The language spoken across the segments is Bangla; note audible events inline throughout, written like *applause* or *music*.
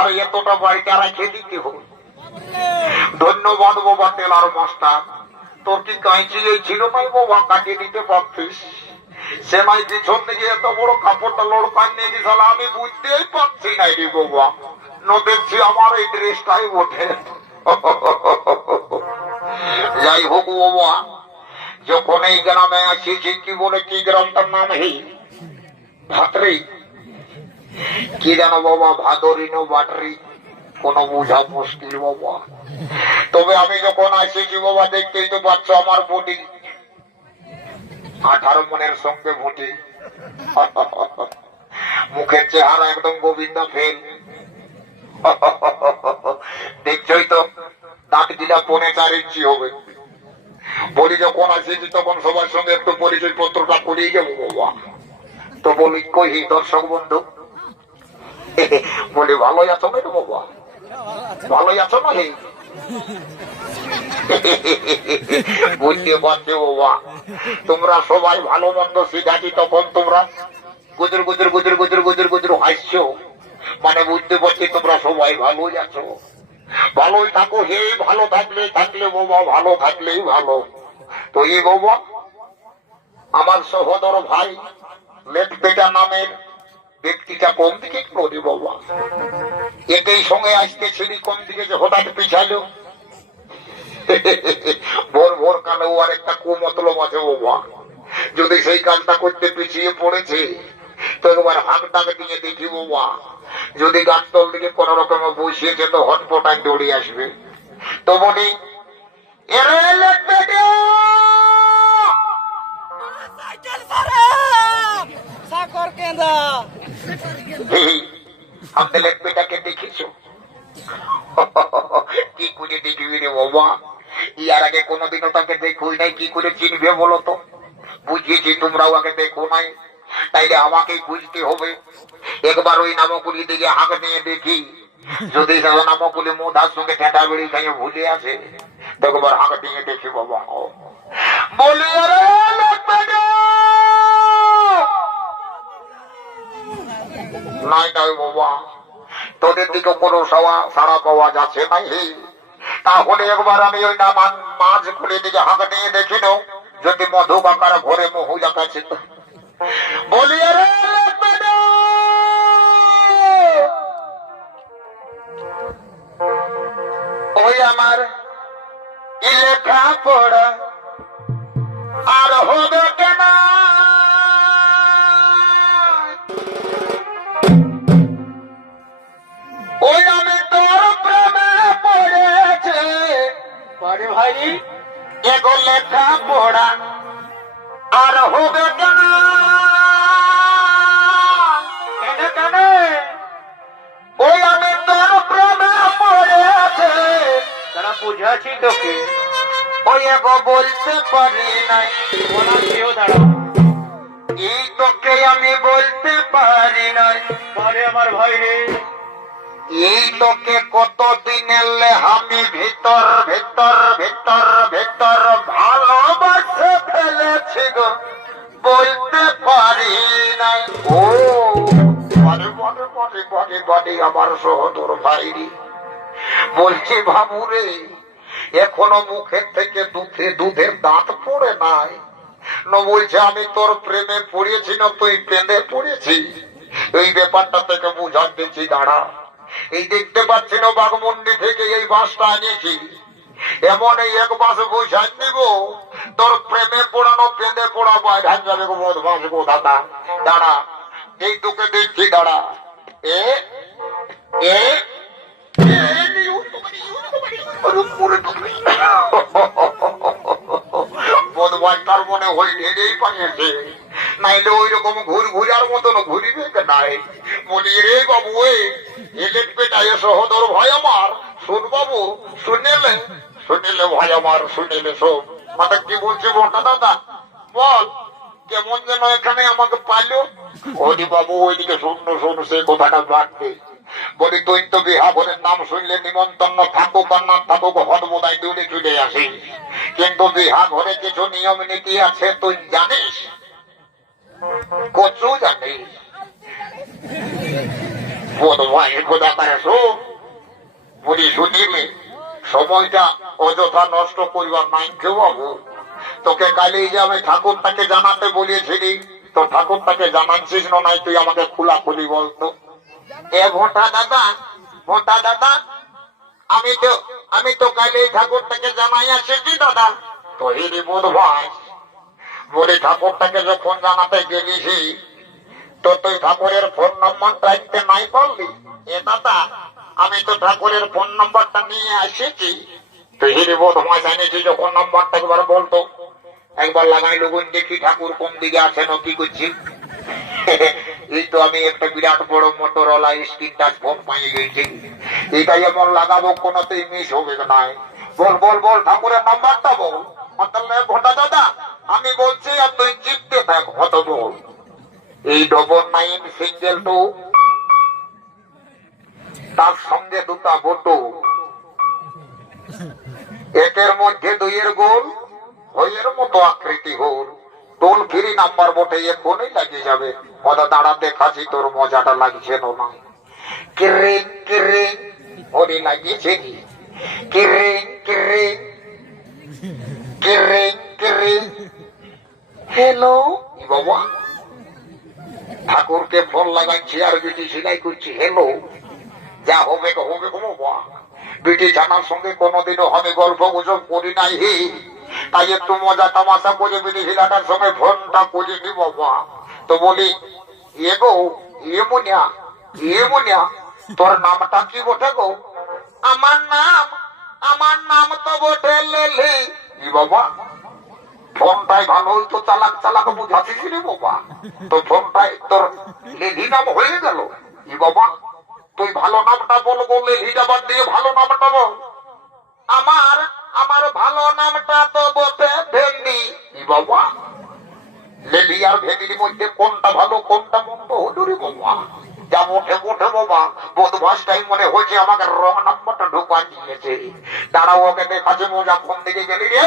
পিছন এতটা বাড়িতে রেখে দিতে হবে? ধন্যবাদ বাবা টেলার মাস্টার তোর কি কাঁচি এই ছিল নাই বাবা কাটিয়ে দিতে পারতিস? সে নাই পিছন দিকে এত বড় কাপড়টা নিয়ে গেছিল আমি বুঝতেই পারছি রে বাবা আমার এই ড্রেসটাই ওঠে। যাই হোক বাবা যখন এই গ্রামে আসিছি কি বলে কি গ্রামটার নাম এই? ভাতরি। কি জানো বাবা ভাদরিনো বাটরি, কোন বোঝা মুশকিল বাবা। তবে আমি যখন আসিছি বাবা, দেখতেই তো পাচ্ছ আমার বডি আঠারো মনের সঙ্গে ভুটি মুখের চেহারা একদম গোবিন্দা ফেল। দেখছই তো, দাঁত গিলা পনে চার ইঞ্চি হবে। বলি যখন আসিছি, তখন সবার সঙ্গে একটু পরিচয় পত্রটা করিয়ে যাব বাবা। তো বলি কহি দর্শক বন্ধু? বলি, ভালোই আছো না তো বাবা। ভালোই আছো না হে বুঝতে পারছি বাবা। তোমরা সবাই ভালো মন্দ শিখাচ্ছি তখন তোমরা গুজর গুজর গুজর গুজর গুজর গুজর হাসছো। মানে বুঝতে পারছি তোমরা সবাই ভালোই আছো। ভালোই থাকো, হে ভালো থাকলে থাকলে বাবা, ভালো থাকলেই ভালো। তো এই বাবা, আমার সহোদর ভাই লেট পেটা নামের ব্যক্তিটা কোন দিকে প্রদীপ বাবা? একই সঙ্গে আসতে ছিলি কোন দিকে যে হঠাৎ পিছালো? ভোর ভোর কালে ও আর একটা কুমতলব আছে বাবা। যদি সেই কাজটা করতে পিছিয়ে পড়েছে, তো একবার হাত ডাকে দিয়ে দেখি বাবা। যদি গাছতল দিকে কোন রকমে বসিয়েছে, তো হটপটায় দৌড়িয়ে আসবে। তো বলি সাকর কেন্দা লেখবেটাকে দেখিছো কি করে দেখবি রে বাবা? ইয়ার আগে কোনোদিনও তাকে দেখুই নাই, কি করে চিনবে বলো তো? বুঝিয়েছি, তোমরাও আগে দেখো নাই। তাইলে আমাকেই বুঝতে হবে। একবার ওই নামকুলি দিকে হাঁক নিয়ে দেখি। যদি নামকুলি মোদার সঙ্গে ঠেটা বেড়ি খাইয়ে ভুলে আসে তো একবার হাঁক নিয়ে দেখি বাবা। বলি আরে লেখবেটা! নাই নাই, বাবা তোদের দিকে কোনো সাওয়া- সাড়া পাওয়া যাচ্ছে নাই, তাহলে একবার আমি ওই নামান মাছ খুলে দিকে হাঁক নিয়ে দেখি নাও যদি মধু কাকার ঘরে মহুজা কাছে তো। বলি ওই আমার লেখা পড়া, আর হবে এগো লেখা পড়া আর হবে কেন? ওই আমি তোর প্রেমে পড়েছে তারা বুঝাছি তোকে, ওই এগো বলতে পারি নাই। বলা কেউ দাঁড়াও। এই তোকে আমি বলতে পারি নাই। বাড়ি আমার ভাই রে। এই তোকে কতদিন এলে আমি ভিতর ভিতর ভিতর ভিতর ভালোবাসে ফেলেছি গো। বলতে পারি নাই। ও এখনও মুখের থেকে দুধে দুধের দাঁত পড়ে নাই। ন, বলছে, আমি তোর প্রেমে পড়েছি না, তুই প্রেমে পড়েছি এই ব্যাপারটা থেকে বুঝার দিচ্ছি, দাঁড়া। এই দেখতে পাচ্ছি না বাঘমন্ডি থেকে এই বাসটা আনিয়েছি এমন এই এক মাস বুঝাই নিব। তোর প্রেমে পড়ানো প্রেমে পড়া বাইরে হান যাবে গো দাদা। দাঁড়া, এই তোকে দেখছি, দাঁড়া। এ এ মনে হই ঢেরেই পাইছে নাইলে ওই রকম ঘুর ঘুরার মতন ঘুরিবে নাই? বলি রে বাবু এ এলেট পেটায় সহদর ভয় আমার শুন বাবু, শুনেলে? শুনিলে ভয় আমার শুনিলে শোন মানে কি বলছি বলটা দাদা? বল, কেমন যেন এখানে আমাকে পাইলো? ওদি বাবু, ওইদিকে শূন্য শূন্য সে কথাটা বাড়বে বলি, তুই তো বিহা ভরের নাম শুনলে নিমন্ত্রণ থাকুক আর না থাকুক হট বোধহয় দূরে চলে আসি কিন্তু বিহা ঘরে কিছু নিয়ম নীতি আছে, তুই জানিস? কচু জানিস? বোধ ভাই খোদা করে বলি শুনিলে সময়টা অযথা নষ্ট করিবার নাই বাবু। তোকে কালি যে আমি ঠাকুরটাকে জানাতে বলিয়েছিলি তো ঠাকুরটাকে জানাচ্ছিস নাই, তুই আমাকে খোলা খুলি বলতো এ ভোটা দাদা ভোটা দাদা, আমি তো আমি তো কালি ঠাকুরটাকে জানাই আসেছি দাদা। তো হিরি বোধ ভাই বলি ঠাকুরটাকে যখন জানাতে গেলিছি তো তুই ঠাকুরের ফোন নম্বর রাখতে নাই পারলি এ দাদা, আমি তো ঠাকুরের ফোন নম্বরটা নিয়ে জানিছি যখন নম্বরটা একবার বলতো। একবার লাগাই লোগুন, দেখি ঠাকুর কোন দিকে আছেন ও কি করছি। *laughs* এই তো আমি একটা বিরাট বড় স্ক্রিন টাচ ফোন পাইয়ে গেছি। এটাই লাগাবো, কোনোতেই মিস হবে বল বল বল, ঠাকুরের নাম্বারটা বল। ঘটা দাদা, আমি বলছি আর তুই চিপতে থাক হত বল এই ডবল নাইন সিঙ্গেল টু তার সঙ্গে দুটা বটু। একের মধ্যে দুইয়ের গোল হইয়ের মতো আকৃতি গোল। টোল ফ্রি নাম্বার বটে এখনই লাগিয়ে যাবে। মজা দাঁড়া দেখাচ্ছি তোর মজাটা লাগছে না। কিরিং কিরিং ওরে লাগিয়েছে কি কিরিং কিরিং কিরিং কিরিং। হ্যালো বাবা। ঠাকুরকে ফোন লাগাচ্ছি আর বিটি সিলাই করছি হেলো যা হবে তো হবে কোনো বিটি জানার সঙ্গে কোনোদিনও আমি গল্প গুজব করি নাই হে। তাই একটু মজা তামাশা করে বিটি শিলাটার সঙ্গে ফোনটা করে নি বাবা। তো বলি এ গো এ মুনিয়া এ মুনিয়া, তোর নামটা কি বটে গো? আমার নাম আমার নাম তো বটে লেলি। বাবা ফোনটাই ভালো হইতো চালাক চালাক বুঝাচ্ছিস রে বাবা। তো ফোনটাই তোর লেধি নাম হয়ে গেল। ই বাবা, তুই ভালো নামটা বলব লেধিটা বাদ দিয়ে ভালো নামটা বল। আমার আমার ভালো নামটা তো বটে ভেন্ডি ই বাবা লেডি আর ভেন্ডির মধ্যে কোনটা ভালো, কোনটা মন্দ হলো বাবা? মোটে মোটে বাবা বদমাসটাই মনে হয়েছে আমাকে রং নাম্বারটা ঢুকা দিয়েছে। দাঁড়াও ওকে দেখাচ্ছে, মজা কোন দিকে গেলি রে?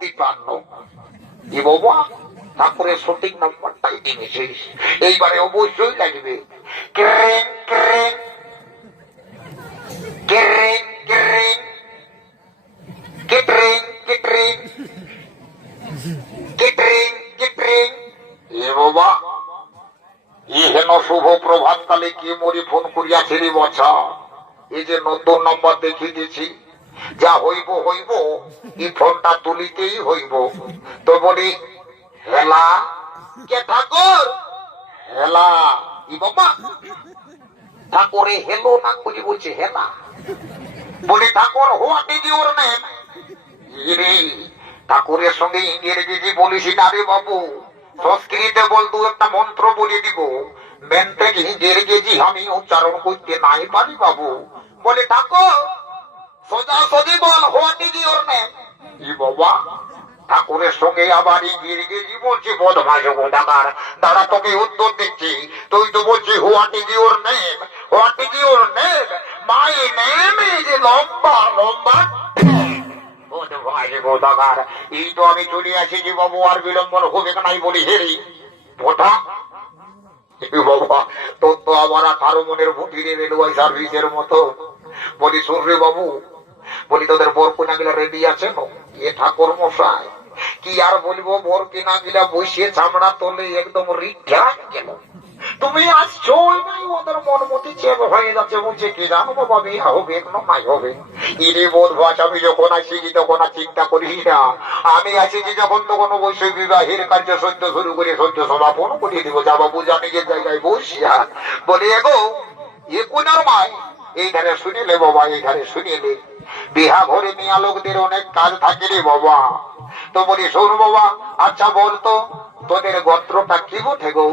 তিপান্ন এ বাবা সঠিক নাম্বারটাই দিয়েছিস এইবারে অবশ্যই লাগবে। Crane crane. Crane crane. Catering catering catering catering এ বাবা ই হেন শুভ প্রভাত কালে কি মরি ফোন করিয়াছে রে বছা? এই যে নতুন নম্বর দেখিয়ে দিয়েছি। যা হইব হইব, এই ফোনটা তুলিতেই হইব। তো বলি হেলা, কে ঠাকুর? হেলা, ই বাবা। ঠাকুরে হেলো না করি বলছে হেলা। বলি, ঠাকুর ইজ ইউর নেম? ইরে ঠাকুরের সঙ্গে ইংরেজি বলিস না রে বাবু, সংস্কৃতে বল দু একটা মন্ত্র বলে দিব মেনতে ইংরেজি আমি উচ্চারণ করতে নাই পারি বাবু। বলে, ঠাকুর সোজা বল হোয়াট ইজ ইউর নেম বাবা? ঠাকুরের সঙ্গে আবার বলছি দাঁড়া তোকে উত্তর দিচ্ছি। তুই তো বলছি এই তো আমি চলে আসিছি বাবু, আর বিলম্বন হবে নাই বলি হেরি ভোটা বাবা? তোর তো আবার আঠারো মনের ভুটি রে রেলওয়ে সার্ভিসের মতো। বলি শুনরে বাবু বলি তোদের বর কিনা গিলা রেডি আছে না এ ঠাকুর মশাই, কি আর বলব বর কিনা গিলা বসে চামড়া তোলে একদম রিঠা গেল তুমি আসছো ওদের মন মতি চেপ হয়ে যাচ্ছে, বলছে, কি জানো বাবা বিয়ে হবে না, নাই হবে? ইনি বোধ ভাষা আমি যখন আসি কি তখন আর চিন্তা করি না। আমি আসিছি যখন তখন অবশ্যই বিবাহের কার্য সদ্য শুরু করে সদ্য সমাপন করিয়ে দিব। যা বাবু জানিয়ে জায়গায় বসিয়া বলে, এগো, এ কোনার মায় এই ধারে শুনিলে বাবা, এই শুনিলে বিহা ঘরে মিয়া লোকদের অনেক কাজ থাকে রে বাবা। তো বলি, শোন বাবা আচ্ছা বলতো তোদের গোত্রটা কি বটে গো?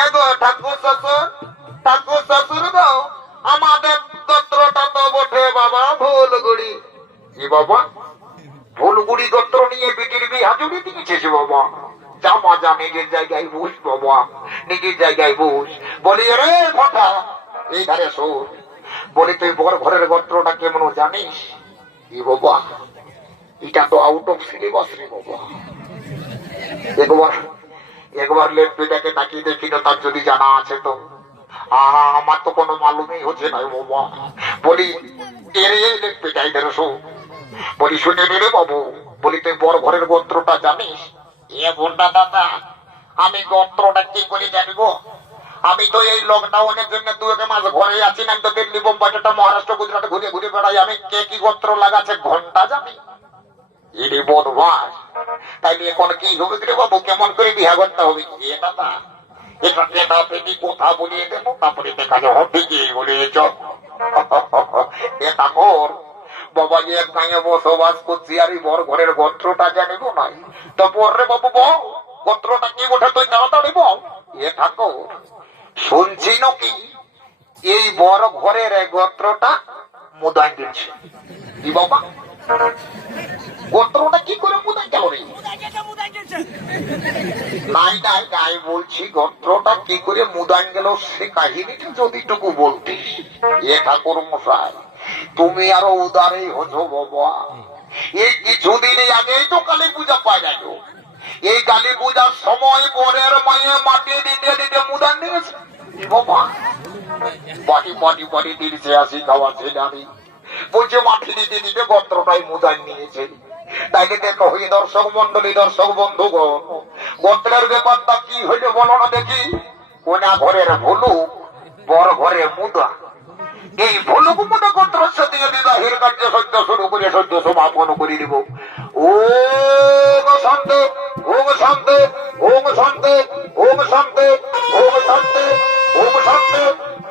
এ গো ঠাকুর শ্বশুর ঠাকুর শ্বশুর গো, আমাদের গোত্রটা তো বটে বাবা, ভুলগুড়ি। কি বাবা? ভুলগুড়ি গোত্র নিয়ে বিটির বিহা জুড়ে দিয়েছিস বাবা। জামা যা নিজের জায়গায় বুঝ বাবা, নিজের জায়গায় বুঝ বলি রে কথা এই ধারে শোন বলি, তুই বর ঘরের গোত্রটা কেমন জানিস? কি বাবা? এটা তো আউট অফ সিলেবাস রে বাবা। একবার একবার লেপটাকে তাকিয়ে দেখি না, তার যদি জানা আছে তো। আহা, আমার তো কোনো মালুমই হচ্ছে না বাবা। বলি, এরে বলি, শুনে বাবু। বলি, তুই ঘরের গোত্রটা জানিস? এ বোনটা দাদা, আমি গোত্রটা কি করে জানব আমি তো এই লকডাউনের জন্য দু এক মাস ঘরে আছি, না তো দিল্লি বোম্বাইটা মহারাষ্ট্র, গুজরাট ঘুরে ঘুরে বেড়াই। আমি কে কি গোত্র লাগাচ্ছে ঘণ্টা জানি। ইনি বদমাস তাইলে এখন কি হবে রে বাবু? কেমন করে বিয়া করতে হবে? এটা দেবো, তারপরে দেখা বাবা এক বসবাস করছি বড় ঘরের গোত্রটা জানিব নাই? তো পরে বাবু বল, গোত্রটা কি ওঠে তুই তাড়াতাড়ি এ ঠাকুর শুনছি নাকি এই বড় ঘরের এই গোত্রটা বাবা? গোত্রটা কি করে গেল রে? নাই নাই নাই বলছি, গোত্রটা কি করে গেল সে কাহিনীটা যদিটুকু বলতে এ ঠাকুর মশাই, তুমি আরও উদারে হছো বাবা। এই কিছুদিন আগেই তো কালী পূজা পাই গেল এই কালী পূজার সময় পরের মায়ে মাটি দিতে দিতে মুদান নিয়েছে এ বাবা পাটি পাটি দিয়েছে আসি খাওয়া ছেলে আমি। বলছে মাটি দিতে দিতে গোত্রটাই মুদান নিয়েছে। তাইলে দেখো দর্শক মন্ডলী দর্শক বন্ধুগণ, গোত্রের ব্যাপারটা কি হইলে বলো না দেখি? কোনা ঘরের ভুলুক বড় ঘরে মুদা। এই ভুলুক মুদা গোত্র সাথে বিবাহের কার্য সদ্য শুরু করে সদ্য সমাপন করে দিব। ও শান্ত ওম শান্ত ওম শান্ত ওম শান্ত ওম শান্ত ওম শান্ত।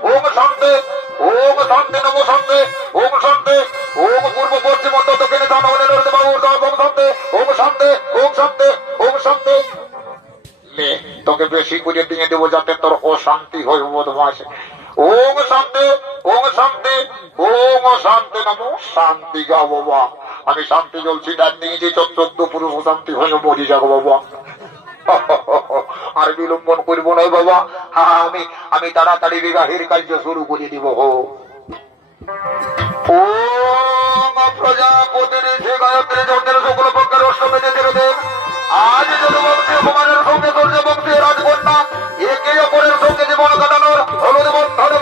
ওম শান্ত, ওম শান্তি, নম শান্তি, ওম শান্তি, ওম পূর্ব পশ্চিম দক্ষিণে জনগণে নরতে বাবু ওম শান্তি ওম শান্তি ওম শান্তি ওম শান্তি। তোকে বেশি করে দিয়ে দেবো যাতে তোর অশান্তি হয় ওম শান্তি ওম শান্তি ওম শান্তি, নম শান্তি গা বাবা। আমি শান্তি জ্বলছি ডান দিয়েছি চোদ্দ পুরুষ শান্তি হয়ে, মরি যাব বাবা। *laughs* আর বিলম্বন করব না বাবা। হ্যাঁ আমি আমি তাড়াতাড়ি বিবাহের কার্য শুরু করে দিব। হো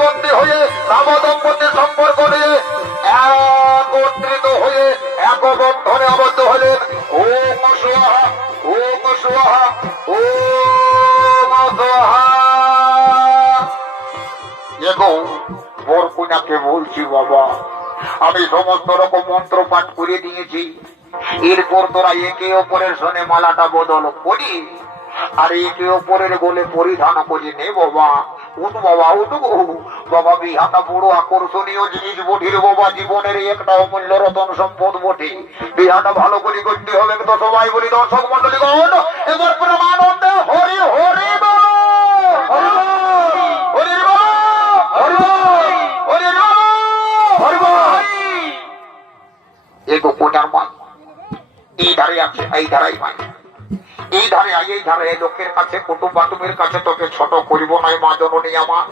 বন্ধনে হয়ে নিয়ে একত্রিত হয়ে এক আবদ্ধ হলেন। ওম সোহা ওম সোহা ওম এগো ওর বলছি, বাবা, আমি সমস্ত রকম মন্ত্র পাঠ করে দিয়েছি। এরপর তোরা একে অপরের সনে মালাটা বদল করি, আর একে অপরের গোলে পরিধান করি নে, বাবা। উঠ বাবা, উঠ গো। বাবা বিহাটা বড় আকর্ষণীয় জিনিস বটির, বাবা, জীবনের একটা অমূল্য রতন সম্পদ বটে। বিহাটা ভালো করে করতে হবে, তো সবাই বলি, দর্শক মন্ডলী গণ, এবার প্রমানন্দে হরি হরি বল হরি বল হরি বল হরি বল হরি বল এগো কোটার মা এই ধারে আছে এই ধারাই মাই এই ধারে আই, এই ধারে লোকের কাছে, কুটুম কাছে তোকে ছোট করিব নাই মা জননী আমার।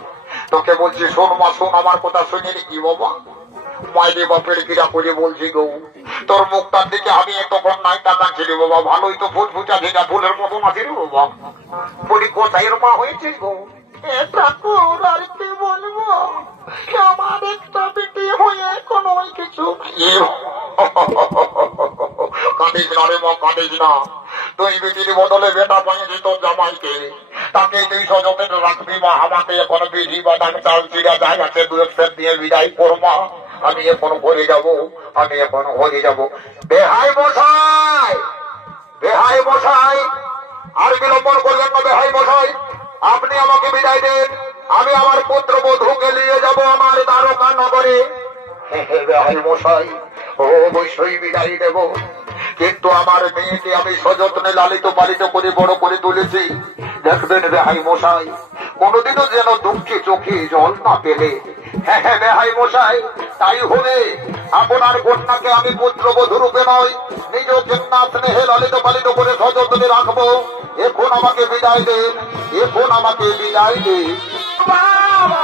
তোকে বলছি, শোন মা, শোন আমার কথা শুনে কি বাবা। মায়ের বাপের কিরা করে বলছি গো, তোর মুখটার দিকে আমি নাই বাবা। ভালোই তো ভেজা ফুলের মতন আছে রে বাবা। বলি, কোথায় মা হয়েছে আর কি বলব? আমার একটা বেটি হয়ে কোনো কিছু তুই বদলে বেটা পাইছি তোর জামাইকে। তাকে রাখবি মা, আমাকে এখন বিধি বা ডাক্তার যাই আছে দু দিয়ে বিদায় করমা। আমি এখন ঘরে যাব, আমি এখন ঘরে যাব। বেহাই মশাই! বেহাই মশাই! আর করবেন না, বেহাই মশাই। আপনি আমাকে বিদায় দেন। আমি আমার পুত্র বধুকে নিয়ে যাব আমার দ্বারকা নগরে। বেহাই মশাই, ও অবশ্যই বিদায় দেব। কিন্তু আমার মেয়েকে আমি সযত্নে লালিত পালিত করে বড় করে তুলেছি। দেখবেন রেহাই মশাই, কোনোদিনও যেন দুঃখে চোখে জল না পেলে হ্যাঁ হ্যাঁ রেহাই মশাই, তাই হবে। আপনার কন্যাকে আমি পুত্রবধূ রূপে নয়, নিজ কন্যা স্নেহে লালিত পালিত করে সযত্নে রাখব। এখন আমাকে বিদায় দে এখন আমাকে বিদায় দে বাবা।